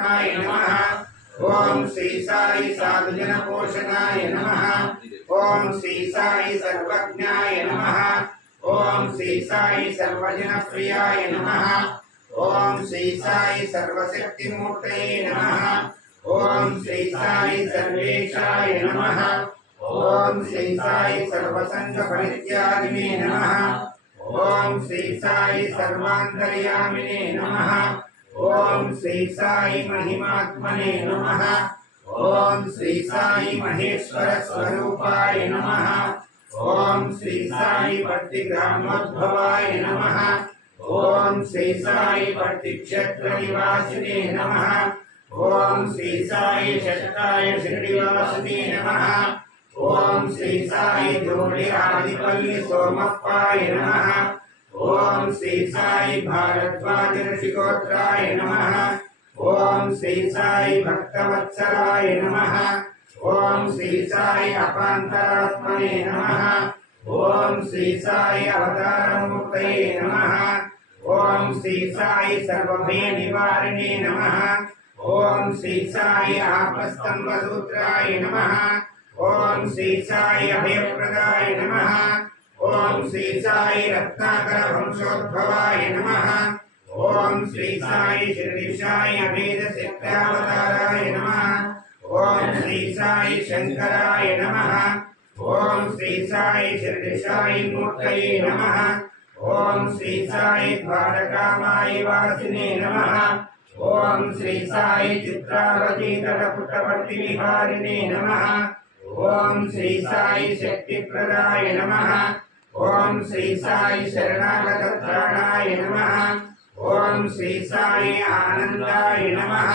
सर्वरत्नाय नमः। ओम श्री साई साधुजन पोषणाय नमः। ओम श्री साई सर्वज्ञाय नमः। ओम श्री साई सर्वजन प्रियाय नमः। ओम श्री साई सर्वशक्तिमूर्तये नमः। ओम श्री साई सर्वेशाय नमः। ओम श्री साई सर्वसंग परित्यागिने नमः। ओम श्री साई सर्वांतर्यामिने नमः। ओम श्री साई महिमात्मने नमः। ओम श्री साई महेश्वर स्वरूपाय नमः। ओम श्री साई भक्ति ग्रामोद्भवाय नमः। ओम श्री साई भक्ति क्षेत्र निवासिने नमः। ओम श्री साई शताय श्रीनिवासिने नमः। ओम श्री साई धूलि आदिपल्ली सोमप्पाय नमः। ओम श्री साई भारद्वाज ऋषिगोत्राय नमः। ओम श्री साई भक्तवत्सलाय नमः। ओम श्री साई अपान्तरात्मने नमः। ओम श्री साई अवतारमूर्तये नमः। ओम श्री साई सर्वभय निवारिणे नमः। ओम श्री साई आपस्तंभसूत्राय नमः। ओम श्री साई अभयप्रदाय नमः। ओम श्री साई रत्नाकर वंशोद्भवाय नमः। ओम श्री साई शिरडीशाय अभेद सिद्धावताराय नमः। ओम श्री साई शंकराय नमः। ओम श्री साई शिरडीशाय मूर्तये नमः। ओम श्री साई द्वारकामायि वासिने नमः। ओम श्री साई चित्रावती तटपुटवर्ति विहारिणे नमः। ओम श्री साई शक्तिप्रदाय नमः। ओम श्री साई शरणागत प्राणाय नमः। ओम श्री साई आनंदाय नमः।